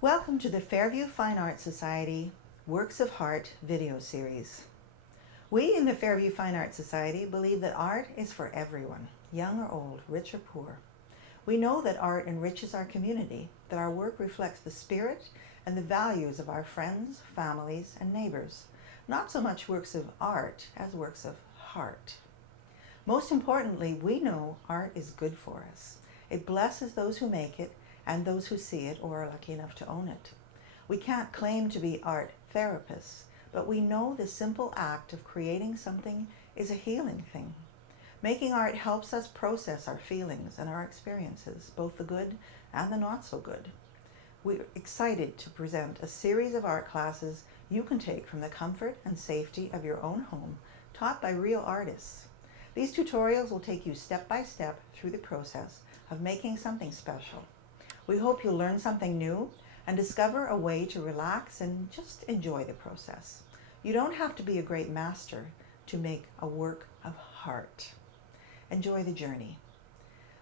Welcome to the Fairview Fine Arts Society Works of Heart video series. We in the Fairview Fine Arts Society believe that art is for everyone, young or old, rich or poor. We know that art enriches our community, that our work reflects the spirit and the values of our friends, families, and neighbors, not so much works of art as works of heart. Most importantly, we know art is good for us. It blesses those who make it and those who see it or are lucky enough to own it. We can't claim to be art therapists, but we know the simple act of creating something is a healing thing. Making art helps us process our feelings and our experiences, both the good and the not so good. We're excited to present a series of art classes you can take from the comfort and safety of your own home, taught by real artists. These tutorials will take you step by step through the process of making something special. We hope you'll learn something new and discover a way to relax and just enjoy the process. You don't have to be a great master to make a work of heart. Enjoy the journey.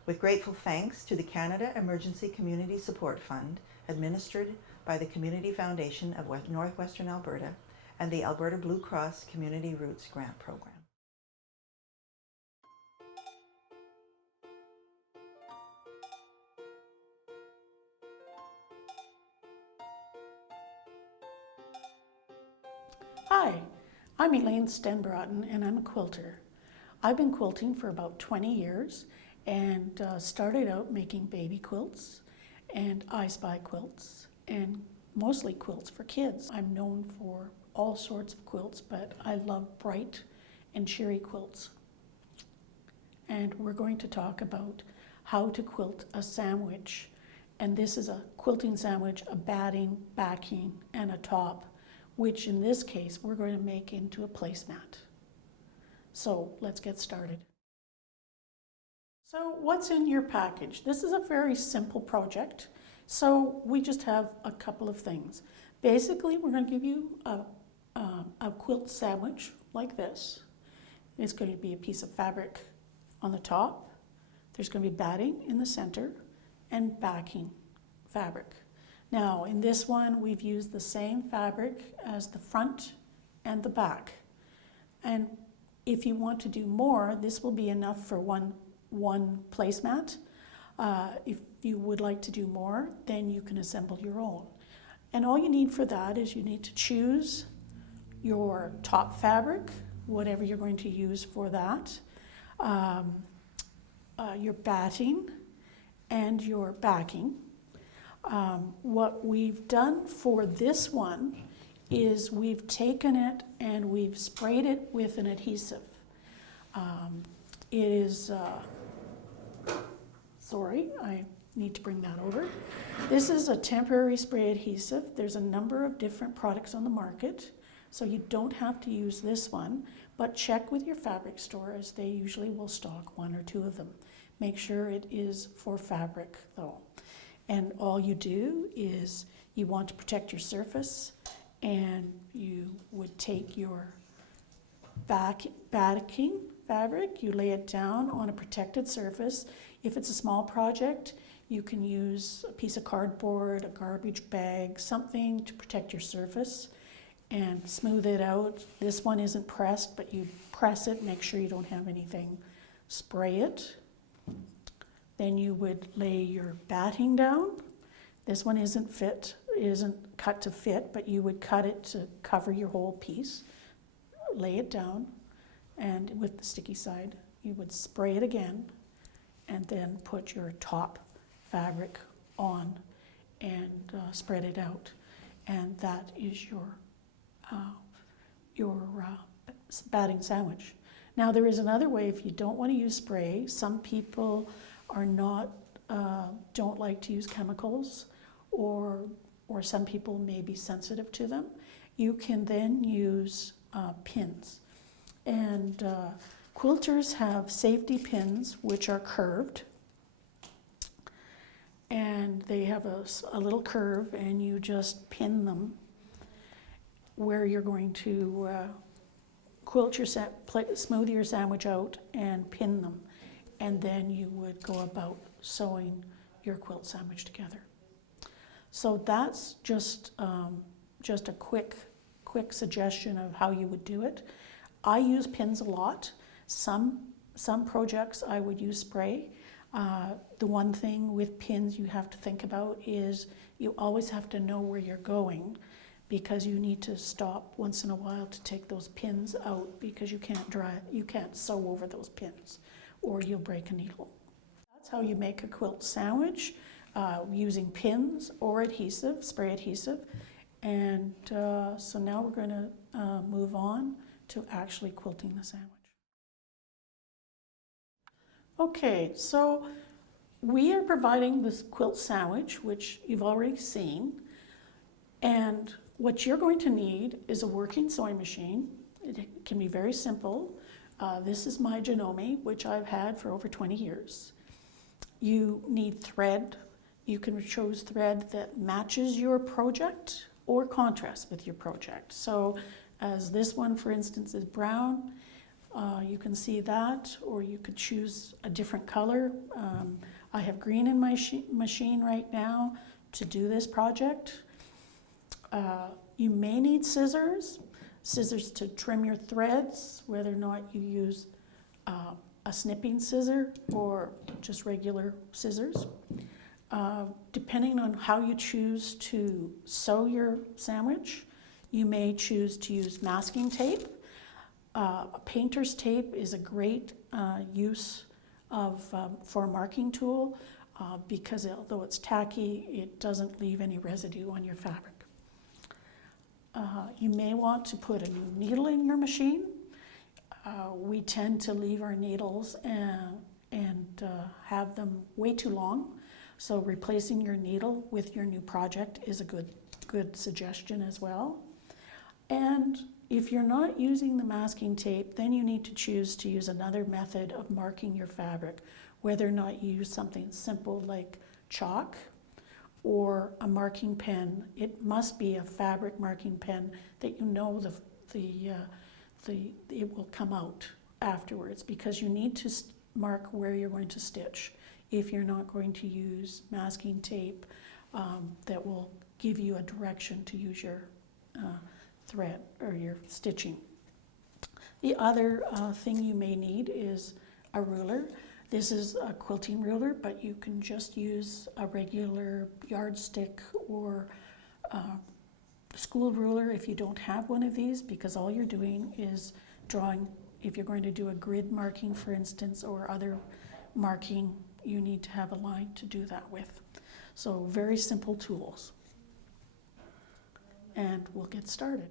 With grateful thanks to the Canada Emergency Community Support Fund, administered by the Community Foundation of Northwestern Alberta and the Alberta Blue Cross Community Roots Grant Program. Hi, I'm Elaine Stenbrotten and I'm a quilter. I've been quilting for about 20 years and started out making baby quilts and I Spy quilts and mostly quilts for kids. I'm known for all sorts of quilts, but I love bright and cheery quilts. And we're going to talk about how to quilt a sandwich. And this is a quilting sandwich, a batting, backing, and a top, which in this case we're going to make into a placemat. So let's get started. So what's in your package? This is a very simple project. So we just have a couple of things. Basically, we're going to give you a quilt sandwich like this. It's going to be a piece of fabric on the top. There's going to be batting in the center and backing fabric. Now, in this one, we've used the same fabric as the front and the back. And if you want to do more, this will be enough for one placemat. If you would like to do more, then you can assemble your own. And all you need for that is you need to choose your top fabric, whatever you're going to use for that, your batting, and your backing. What we've done for this one is we've taken it and we've sprayed it with an adhesive. It is, sorry, I need to bring that over. This is a temporary spray adhesive. There's a number of different products on the market, so you don't have to use this one, but check with your fabric store as they usually will stock one or two of them. Make sure it is for fabric though. And all you do is you want to protect your surface and you would take your backing fabric, you lay it down on a protected surface. If it's a small project, you can use a piece of cardboard, a garbage bag, something to protect your surface and smooth it out. This one isn't pressed, but you press it, make sure you don't have anything. Spray it. Then you would lay your batting down. This one isn't cut to fit, but you would cut it to cover your whole piece. Lay it down, and with the sticky side, you would spray it again, and then put your top fabric on and spread it out. And that is your batting sandwich. Now there is another way if you don't want to use spray. Some people don't like to use chemicals, or some people may be sensitive to them. You can then use pins. And quilters have safety pins which are curved. And they have a little curve and you just pin them where you're going to quilt your smooth your sandwich out and pin them. And then you would go about sewing your quilt sandwich together. So that's just a quick suggestion of how you would do it. I use pins a lot. Some projects I would use spray. The one thing with pins you have to think about is you always have to know where you're going, because you need to stop once in a while to take those pins out, because you can't sew over those pins or you'll break a needle. That's how you make a quilt sandwich, using pins or adhesive, spray adhesive. And so now we're going to move on to actually quilting the sandwich. Okay, so we are providing this quilt sandwich, which you've already seen. And what you're going to need is a working sewing machine. It can be very simple. This is my Janome, which I've had for over 20 years. You need thread. You can choose thread that matches your project or contrasts with your project. So as this one, for instance, is brown, you can see that, or you could choose a different color. I have green in my machine right now to do this project. You may need scissors to trim your threads, whether or not you use a snipping scissor or just regular scissors. Depending on how you choose to sew your sandwich, you may choose to use masking tape. A painter's tape is a great use for a marking tool, because although it's tacky, it doesn't leave any residue on your fabric. You may want to put a new needle in your machine. We tend to leave our needles and have them way too long, so replacing your needle with your new project is a good suggestion as well. And if you're not using the masking tape, then you need to choose to use another method of marking your fabric, whether or not you use something simple like chalk or a marking pen. It must be a fabric marking pen that you know it will come out afterwards, because you need to mark where you're going to stitch if you're not going to use masking tape that will give you a direction to use your thread or your stitching. The other thing you may need is a ruler. This is a quilting ruler, but you can just use a regular yardstick or school ruler if you don't have one of these, because all you're doing is drawing. If you're going to do a grid marking, for instance, or other marking, you need to have a line to do that with. So very simple tools. And we'll get started.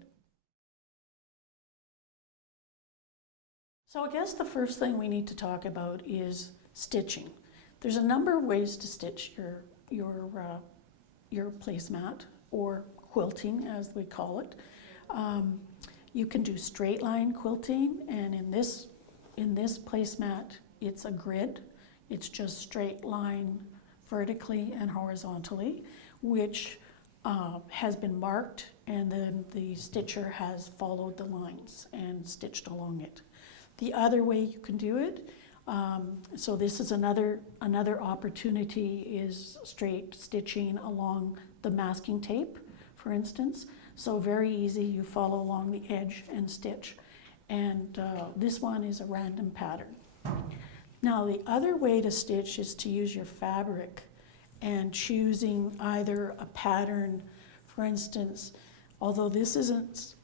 So I guess the first thing we need to talk about is stitching. There's a number of ways to stitch your placemat, or quilting as we call it. You can do straight line quilting, and in this placemat it's a grid. It's just straight line vertically and horizontally, which has been marked, and then the stitcher has followed the lines and stitched along it. The other way you can do it, so this is another opportunity, is straight stitching along the masking tape, for instance. So very easy, you follow along the edge and stitch. And this one is a random pattern. Now the other way to stitch is to use your fabric and choosing either a pattern, for instance, although this isn't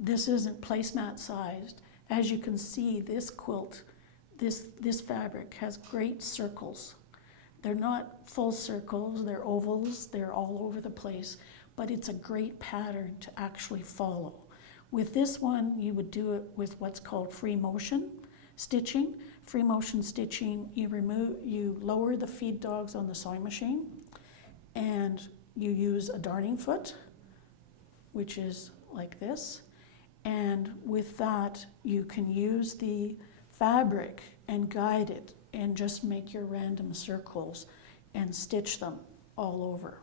placemat sized. As you can see, this quilt, this fabric has great circles. They're not full circles, they're ovals, they're all over the place, but it's a great pattern to actually follow. With this one, you would do it with what's called free motion stitching. Free motion stitching, you lower the feed dogs on the sewing machine, and you use a darning foot, which is like this. And with that, you can use the fabric and guide it and just make your random circles and stitch them all over,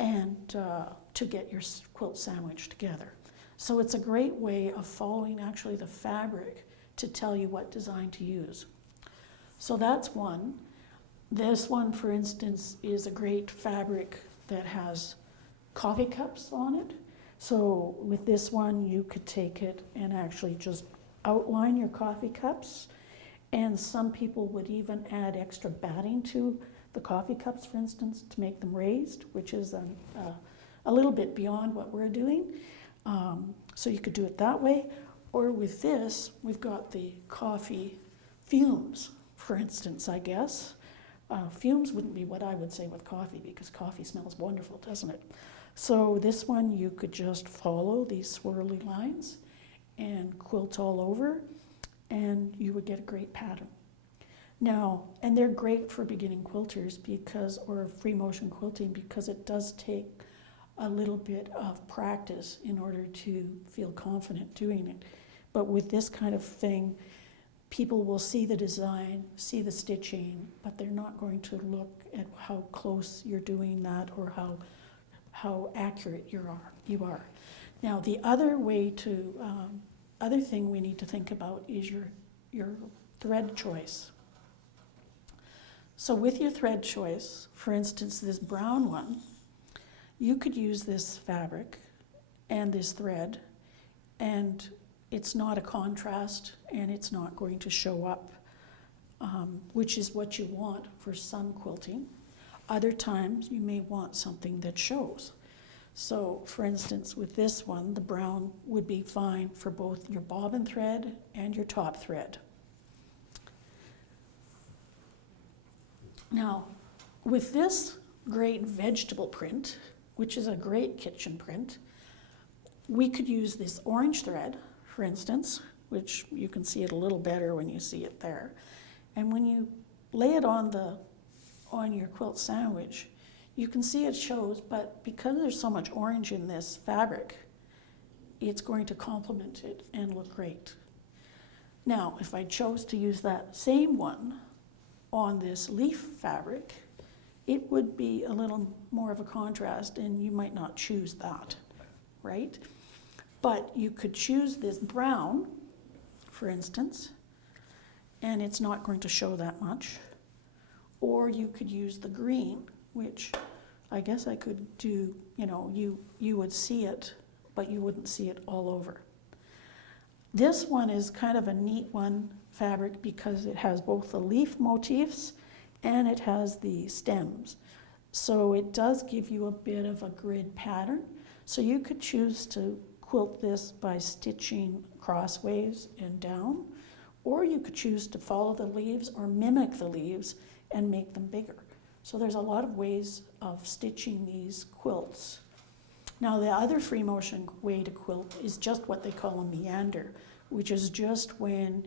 and to get your quilt sandwich together. So it's a great way of following actually the fabric to tell you what design to use. So that's one. This one, for instance, is a great fabric that has coffee cups on it. So with this one, you could take it and actually just outline your coffee cups. And some people would even add extra batting to the coffee cups, for instance, to make them raised, which is a little bit beyond what we're doing. So you could do it that way. Or with this, we've got the coffee fumes, for instance, I guess. Fumes wouldn't be what I would say with coffee, because coffee smells wonderful, doesn't it? So this one, you could just follow these swirly lines and quilt all over, and you would get a great pattern. Now, and they're great for beginning quilters or free motion quilting, because it does take a little bit of practice in order to feel confident doing it. But with this kind of thing, people will see the design, see the stitching, but they're not going to look at how close you're doing that or how accurate you are. Now, the other other thing we need to think about is your thread choice. So with your thread choice, for instance, this brown one, you could use this fabric and this thread, and it's not a contrast and it's not going to show up, which is what you want for some quilting. Other times you may want something that shows. So for instance, with this one, the brown would be fine for both your bobbin thread and your top thread. Now, with this great vegetable print, which is a great kitchen print, we could use this orange thread, for instance, which you can see it a little better when you see it there. And when you lay it on your quilt sandwich, you can see it shows, but because there's so much orange in this fabric, it's going to complement it and look great. Now, if I chose to use that same one on this leaf fabric, it would be a little more of a contrast, and you might not choose that, right? But you could choose this brown, for instance, and it's not going to show that much. Or you could use the green, which I guess I could do, you would see it, but you wouldn't see it all over. This one is kind of a neat one fabric because it has both the leaf motifs and it has the stems. So it does give you a bit of a grid pattern. So you could choose to quilt this by stitching crossways and down, or you could choose to follow the leaves or mimic the leaves and make them bigger. So there's a lot of ways of stitching these quilts. Now the other free motion way to quilt is just what they call a meander, which is just when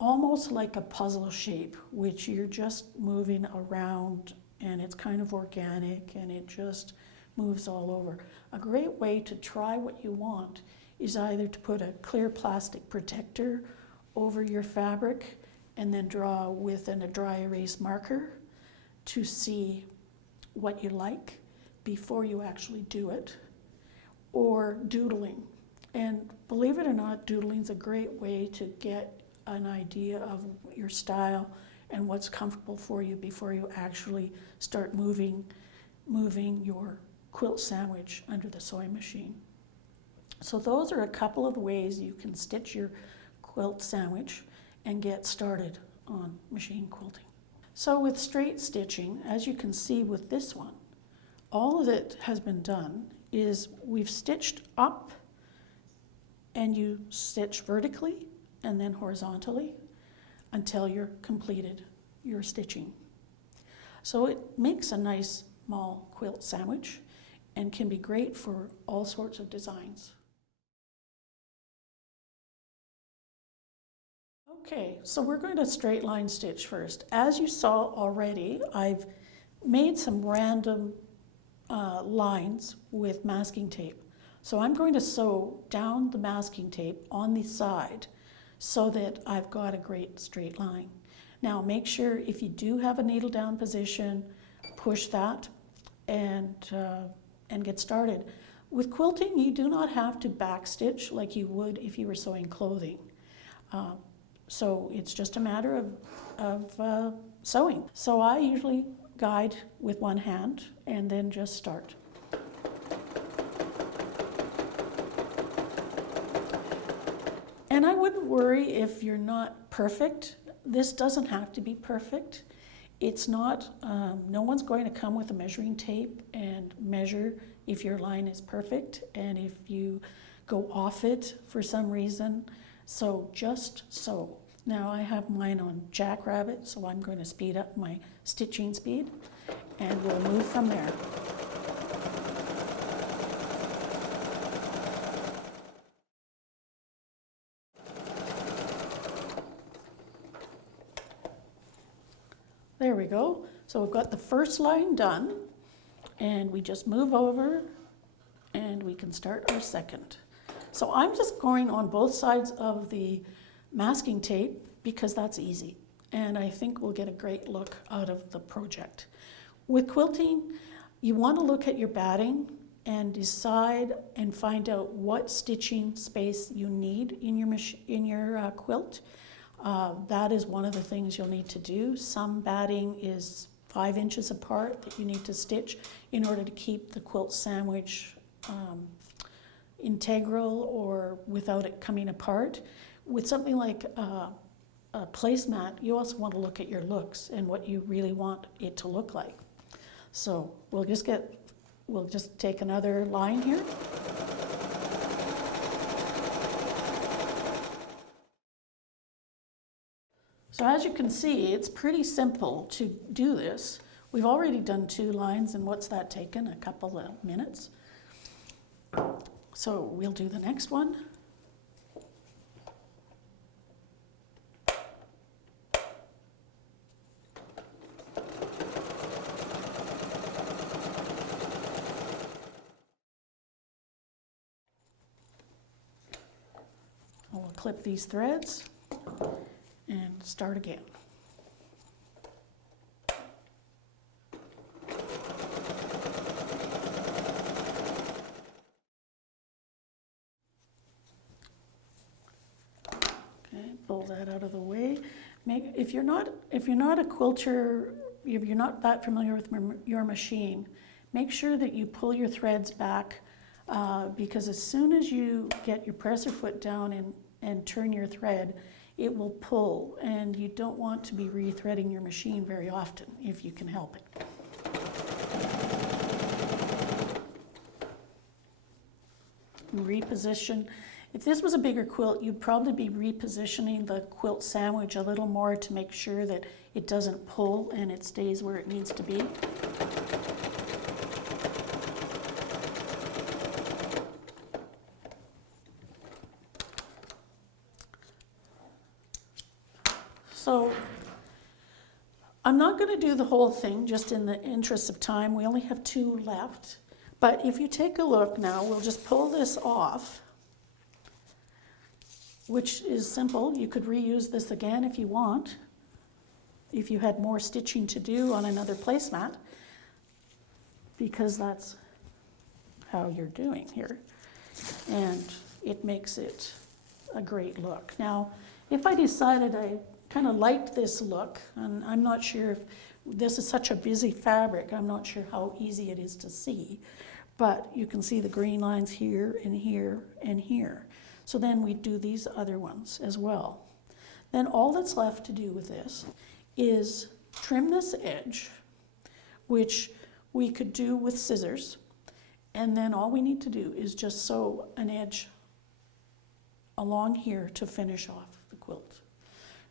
almost like a puzzle shape, which you're just moving around and it's kind of organic and it just moves all over. A great way to try what you want is either to put a clear plastic protector over your fabric and then draw with a dry erase marker to see what you like before you actually do it, or doodling. And believe it or not, doodling is a great way to get an idea of your style and what's comfortable for you before you actually start moving your quilt sandwich under the sewing machine. So those are a couple of ways you can stitch your quilt sandwich and get started on machine quilting. So with straight stitching, as you can see with this one, all that has been done is we've stitched up, and you stitch vertically and then horizontally until you're completed your stitching. So it makes a nice small quilt sandwich and can be great for all sorts of designs. Okay, so we're going to straight line stitch first. As you saw already, I've made some random lines with masking tape. So I'm going to sew down the masking tape on the side so that I've got a great straight line. Now make sure if you do have a needle down position, push that and get started. With quilting, you do not have to backstitch like you would if you were sewing clothing. So it's just a matter of sewing. So I usually guide with one hand and then just start. And I wouldn't worry if you're not perfect. This doesn't have to be perfect. It's not, no one's going to come with a measuring tape and measure if your line is perfect and if you go off it for some reason. So just so. Now I have mine on Jackrabbit, so I'm going to speed up my stitching speed and we'll move from there. There we go. So we've got the first line done and we just move over and we can start our second. So I'm just going on both sides of the masking tape because that's easy. And I think we'll get a great look out of the project. With quilting, you want to look at your batting and decide and find out what stitching space you need in your quilt. That is one of the things you'll need to do. Some batting is 5 inches apart that you need to stitch in order to keep the quilt sandwich integral or without it coming apart. With something like a placemat, you also want to look at your looks and what you really want it to look like. So we'll just take another line here. So as you can see, it's pretty simple to do this. We've already done 2 lines, and what's that taken? A couple of minutes. So we'll do the next one. We'll clip these threads and start again. Okay, pull that out of the way. If you're not a quilter, if you're not that familiar with your machine, make sure that you pull your threads back because as soon as you get your presser foot down and turn your thread, it will pull, and you don't want to be re-threading your machine very often if you can help it. Reposition. If this was a bigger quilt, you'd probably be repositioning the quilt sandwich a little more to make sure that it doesn't pull and it stays where it needs to be. So I'm not going to do the whole thing just in the interest of time. We only have 2 left. But if you take a look now, we'll just pull this off, which is simple. You could reuse this again if you want, if you had more stitching to do on another placemat, because that's how you're doing here. And it makes it a great look. Now, if I decided I kind of liked this look, and I'm not sure if this is such a busy fabric, I'm not sure how easy it is to see, but you can see the green lines here and here and here. So then we do these other ones as well. Then all that's left to do with this is trim this edge, which we could do with scissors, and then all we need to do is just sew an edge along here to finish off the quilt.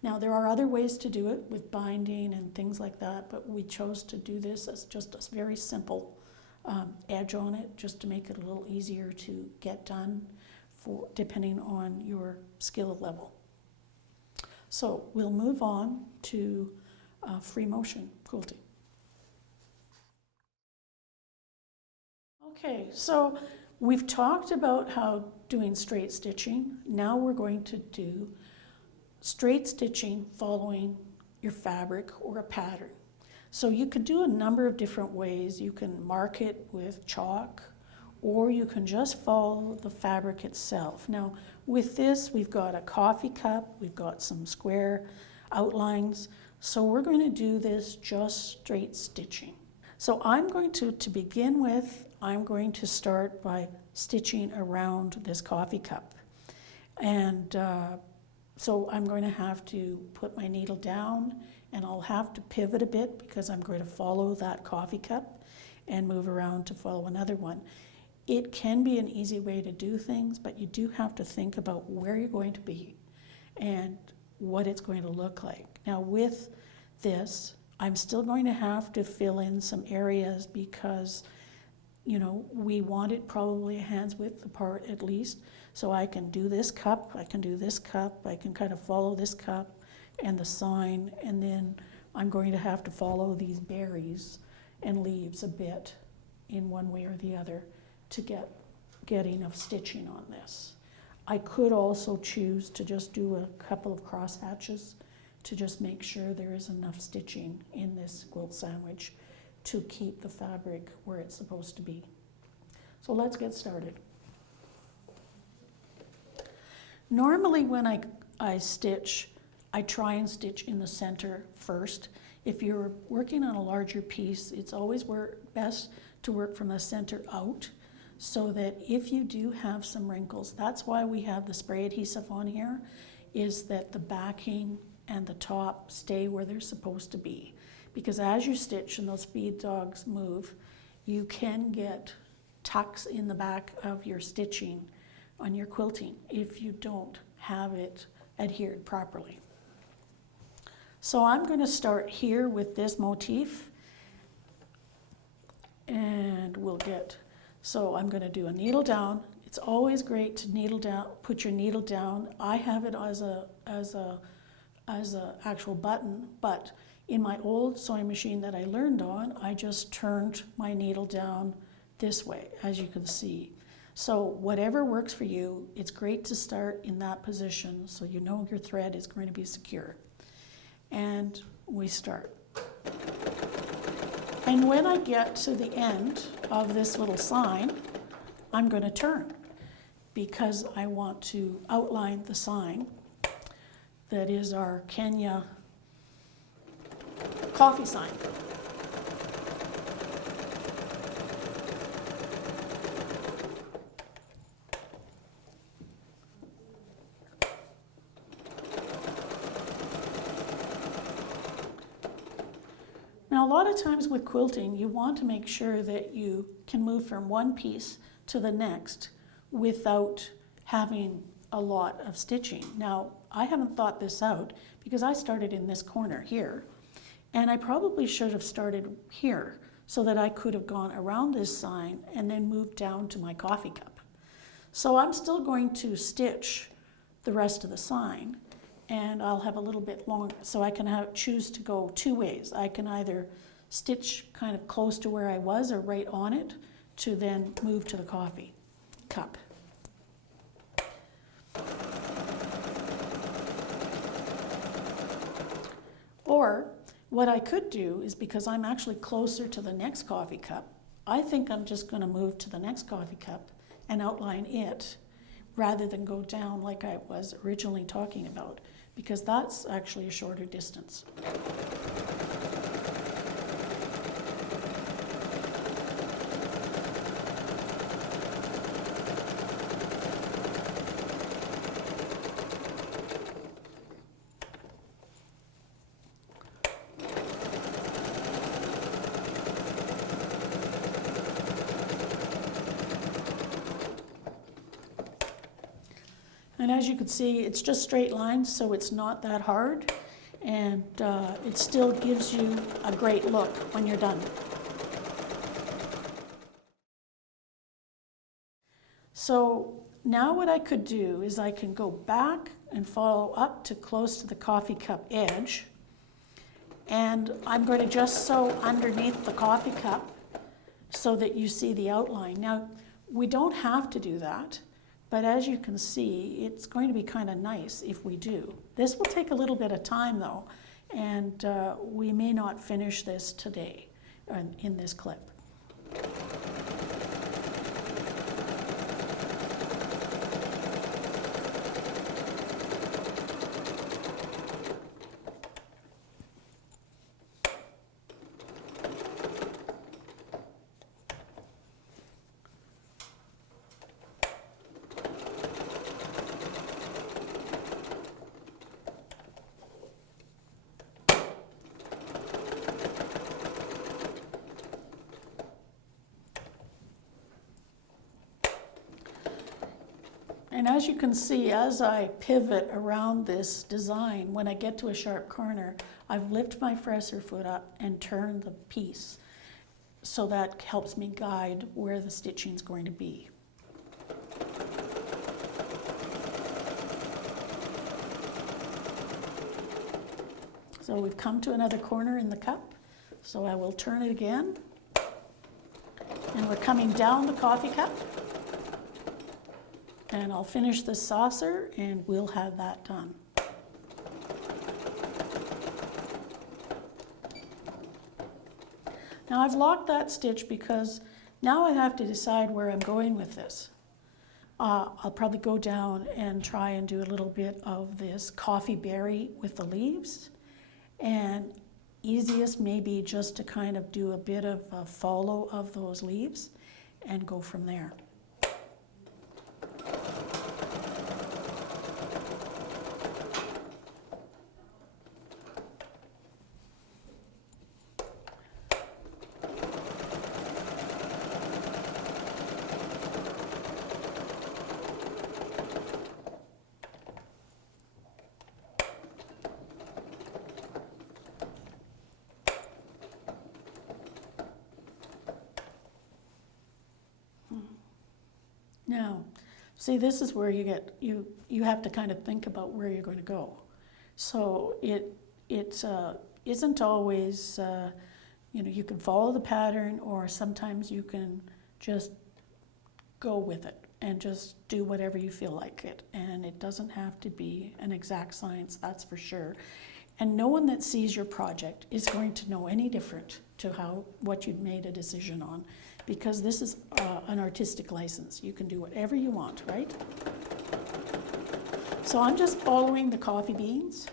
Now there are other ways to do it with binding and things like that, but we chose to do this as just a very simple edge on it, just to make it a little easier to get done depending on your skill level. So we'll move on to free motion quilting. Okay, so we've talked about how doing straight stitching. Now we're going to do straight stitching following your fabric or a pattern. So you could do a number of different ways. You can mark it with chalk, or you can just follow the fabric itself. Now with this, we've got a coffee cup, we've got some square outlines, So we're going to do this just straight stitching. So I'm going to begin with, I'm going to start by stitching around this coffee cup. And so I'm going to have to put my needle down, and I'll have to pivot a bit because I'm going to follow that coffee cup and move around to follow another one. It can be an easy way to do things, but you do have to think about where you're going to be and what it's going to look like. Now with this, I'm still going to have to fill in some areas because, you know, we want it probably a hand's width apart at least. So I can do this cup, I can do this cup, I can kind of follow this cup and the sign, and then I'm going to have to follow these berries and leaves a bit in one way or the other to get enough stitching on this. I could also choose to just do a couple of cross hatches to just make sure there is enough stitching in this quilt sandwich to keep the fabric where it's supposed to be. So let's get started. Normally when I stitch, I try and stitch in the center first. If you're working on a larger piece, it's always best to work from the center out so that if you do have some wrinkles, that's why we have the spray adhesive on here, is that the backing and the top stay where they're supposed to be. Because as you stitch and those feed dogs move, you can get tucks in the back of your stitching on your quilting if you don't have it adhered properly. So I'm going to start here with this motif, and so I'm going to do a needle down. It's always great to needle down, put your needle down. I have it as a actual button, but in my old sewing machine that I learned on, I just turned my needle down this way, as you can see. So whatever works for you, it's great to start in that position so you know your thread is going to be secure. And we start. And when I get to the end of this little sign, I'm going to turn because I want to outline the sign that is our Kenya coffee sign. Now, a lot of times with quilting, you want to make sure that you can move from one piece to the next without having a lot of stitching. Now, I haven't thought this out because I started in this corner here, and I probably should have started here so that I could have gone around this sign and then moved down to my coffee cup. So I'm still going to stitch the rest of the sign, and I'll have a little bit longer, so I can choose to go two ways. I can either stitch kind of close to where I was or right on it to then move to the coffee cup. Or what I could do is, because I'm actually closer to the next coffee cup, I think I'm just going to move to the next coffee cup and outline it rather than go down like I was originally talking about, because that's actually a shorter distance. And as you can see, it's just straight lines, so it's not that hard, and it still gives you a great look when you're done. So now what I could do is I can go back and follow up to close to the coffee cup edge, and I'm going to just sew underneath the coffee cup so that you see the outline. Now, we don't have to do that, but as you can see, it's going to be kind of nice if we do. This will take a little bit of time though, and we may not finish this today in this clip. And as you can see, as I pivot around this design, when I get to a sharp corner, I've lifted my presser foot up and turned the piece. So that helps me guide where the stitching is going to be. So we've come to another corner in the cup. So I will turn it again. And we're coming down the coffee cup. And I'll finish the saucer and we'll have that done. Now I've locked that stitch because now I have to decide where I'm going with this. I'll probably go down and try and do a little bit of this coffee berry with the leaves. And easiest maybe just to kind of do a bit of a follow of those leaves and go from there. Now, see, this is where you have to kind of think about where you're going to go. So it isn't always, you can follow the pattern, or sometimes you can just go with it and just do whatever you feel like it. And it doesn't have to be an exact science, that's for sure. And no one that sees your project is going to know any different to what you've made a decision on, because this is an artistic license. You can do whatever you want, right? So I'm just following the coffee beans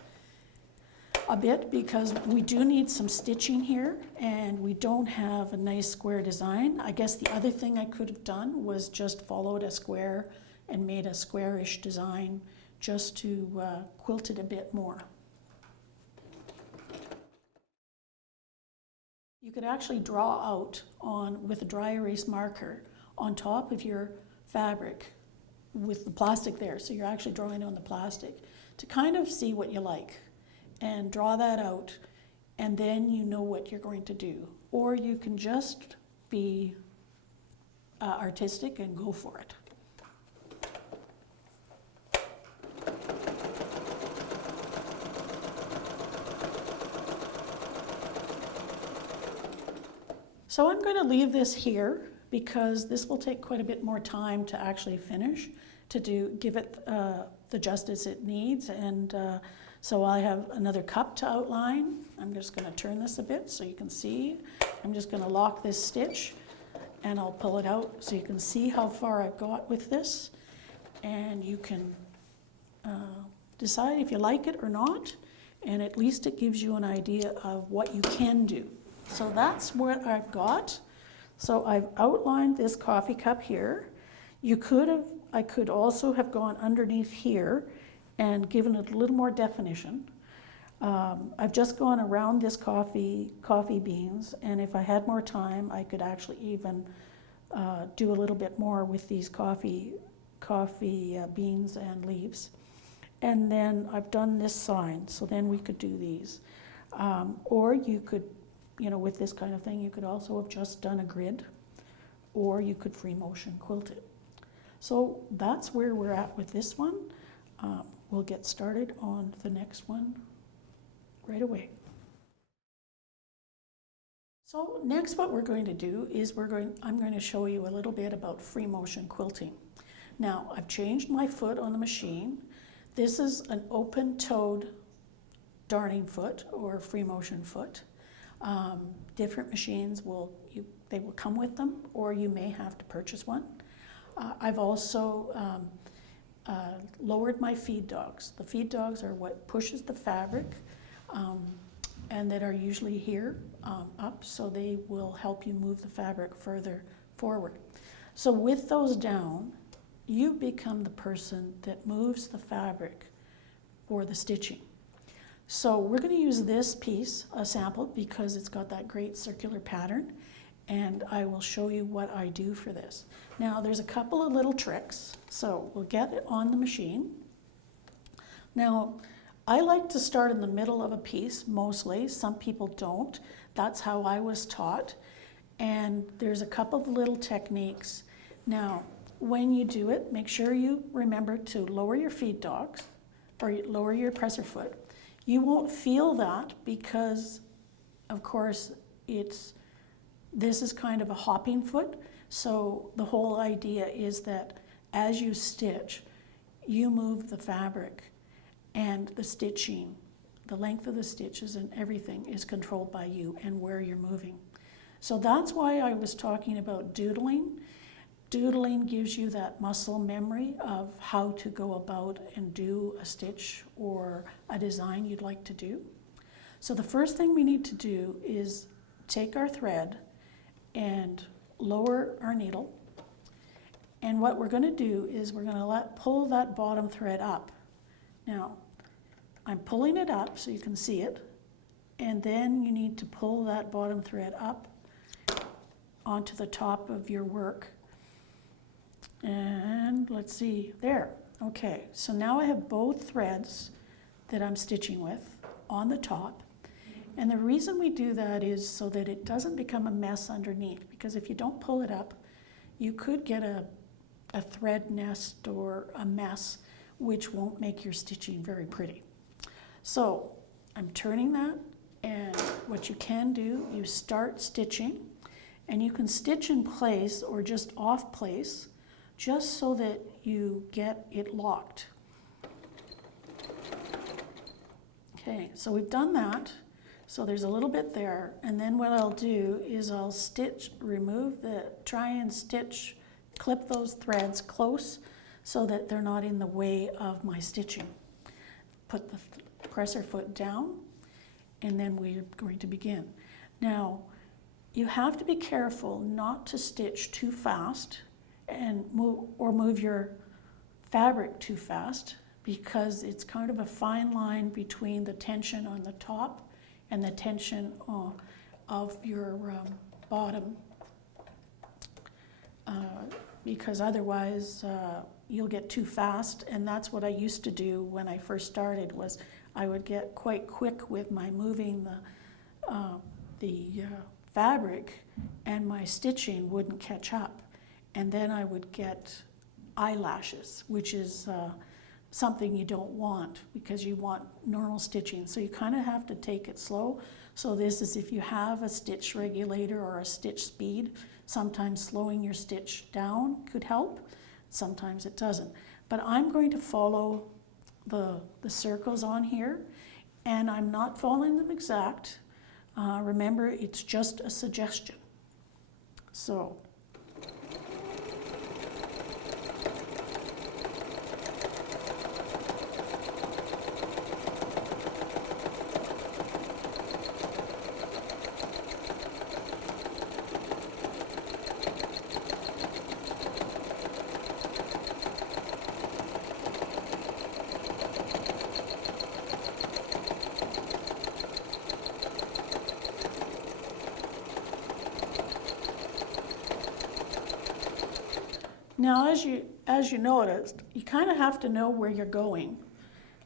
a bit because we do need some stitching here and we don't have a nice square design. I guess the other thing I could have done was just followed a square and made a squarish design just to quilt it a bit more. You could actually draw out with a dry erase marker on top of your fabric with the plastic there. So you're actually drawing on the plastic to kind of see what you like and draw that out, and then you know what you're going to do. Or you can just be artistic and go for it. So I'm going to leave this here because this will take quite a bit more time to actually finish, to give it the justice it needs. And so I have another cup to outline. I'm just going to turn this a bit so you can see. I'm just going to lock this stitch and I'll pull it out so you can see how far I've got with this. And you can decide if you like it or not. And at least it gives you an idea of what you can do. So that's what I've got. So I've outlined this coffee cup here. I could also have gone underneath here and given it a little more definition. I've just gone around this coffee beans, and if I had more time, I could actually even do a little bit more with these coffee beans and leaves. And then I've done this sign, so then we could do these. Or you could, with this kind of thing, you could also have just done a grid, or you could free motion quilt it. So that's where we're at with this one. We'll get started on the next one right away. So next what we're going to do is I'm going to show you a little bit about free motion quilting. Now I've changed my foot on the machine. This is an open-toed darning foot or free motion foot. Different machines will come with them, or you may have to purchase one. I've also lowered my feed dogs. The feed dogs are what pushes the fabric and that are usually here up, so they will help you move the fabric further forward. So with those down, you become the person that moves the fabric for the stitching. So we're going to use this piece, a sample, because it's got that great circular pattern, and I will show you what I do for this. Now there's a couple of little tricks. So we'll get it on the machine. Now I like to start in the middle of a piece mostly. Some people don't. That's how I was taught. And there's a couple of little techniques. Now when you do it, make sure you remember to lower your feed dogs or lower your presser foot. You won't feel that because, of course, this is kind of a hopping foot. So the whole idea is that as you stitch, you move the fabric, and the stitching, the length of the stitches and everything is controlled by you and where you're moving. So that's why I was talking about doodling. Doodling gives you that muscle memory of how to go about and do a stitch or a design you'd like to do. So the first thing we need to do is take our thread and lower our needle. And what we're going to do is we're going to pull that bottom thread up. Now, I'm pulling it up so you can see it, and then you need to pull that bottom thread up onto the top of your work. And let's see, there. Okay, so now I have both threads that I'm stitching with on the top. And the reason we do that is so that it doesn't become a mess underneath, because if you don't pull it up, you could get a thread nest or a mess, which won't make your stitching very pretty. So I'm turning that, and what you can do, you start stitching, and you can stitch in place or just off place, just so that you get it locked. Okay, so we've done that. So there's a little bit there, and then what I'll do is I'll try and stitch, clip those threads close so that they're not in the way of my stitching. Put the presser foot down, and then we're going to begin. Now, you have to be careful not to stitch too fast and move your fabric too fast, because it's kind of a fine line between the tension on the top and the tension of your bottom, because otherwise you'll get too fast. And that's what I used to do when I first started, was I would get quite quick with my moving the fabric, and my stitching wouldn't catch up. And then I would get eyelashes, which is something you don't want, because you want normal stitching. So you kind of have to take it slow. So this is if you have a stitch regulator or a stitch speed, sometimes slowing your stitch down could help, sometimes it doesn't. But I'm going to follow the circles on here, and I'm not following them exact. Remember, it's just a suggestion. So now, as you noticed, you kind of have to know where you're going,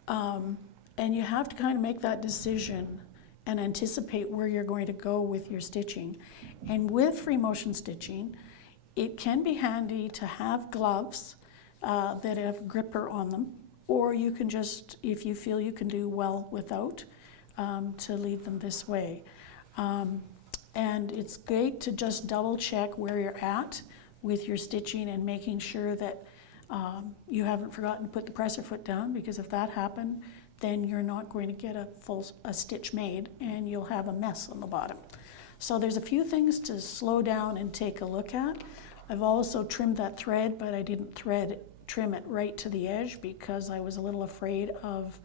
and you have to kind of make that decision and anticipate where you're going to go with your stitching. And with free motion stitching, it can be handy to have gloves that have gripper on them, or you can just, if you feel you can do well without, to leave them this way. And it's great to just double check where you're at with your stitching and making sure that you haven't forgotten to put the presser foot down, because if that happened, then you're not going to get a stitch made, and you'll have a mess on the bottom. So there's a few things to slow down and take a look at. I've also trimmed that thread, but I didn't trim it right to the edge, because I was a little afraid of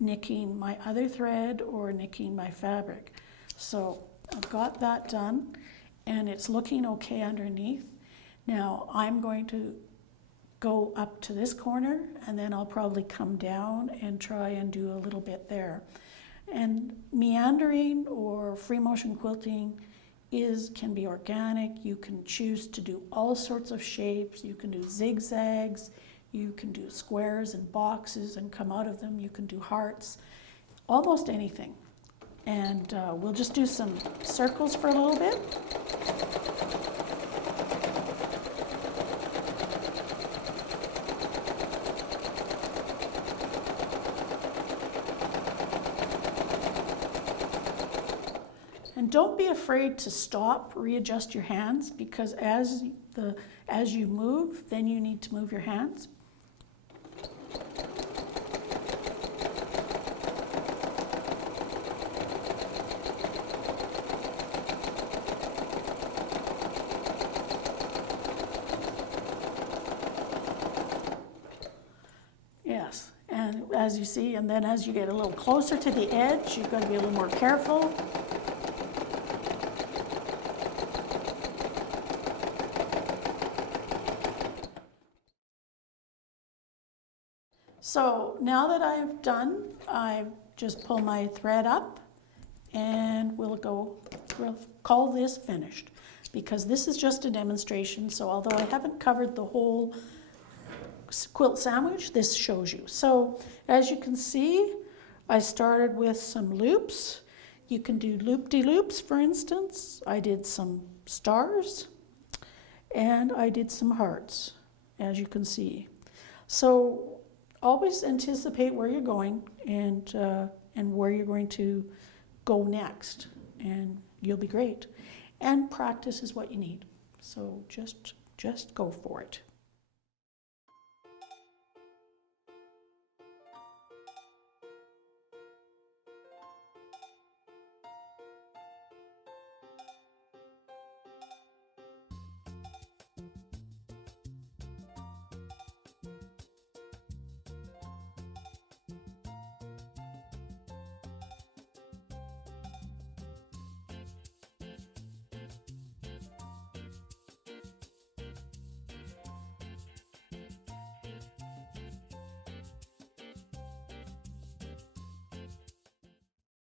nicking my other thread or nicking my fabric. So I've got that done, and it's looking okay underneath. Now I'm going to go up to this corner, and then I'll probably come down and try and do a little bit there. And meandering or free motion quilting can be organic. You can choose to do all sorts of shapes. You can do zigzags. You can do squares and boxes and come out of them. You can do hearts, almost anything. And we'll just do some circles for a little bit. And don't be afraid to stop, readjust your hands, because as you move, then you need to move your hands. Yes, and as you see, and then as you get a little closer to the edge, you've got to be a little more careful. So now that I've done, I just pull my thread up and we'll call this finished, because this is just a demonstration. So although I haven't covered the whole quilt sandwich, this shows you. So as you can see, I started with some loops. You can do loop-de-loops, for instance. I did some stars and I did some hearts, as you can see. So always anticipate where you're going and where you're going to go next, and you'll be great. And practice is what you need. So just go for it.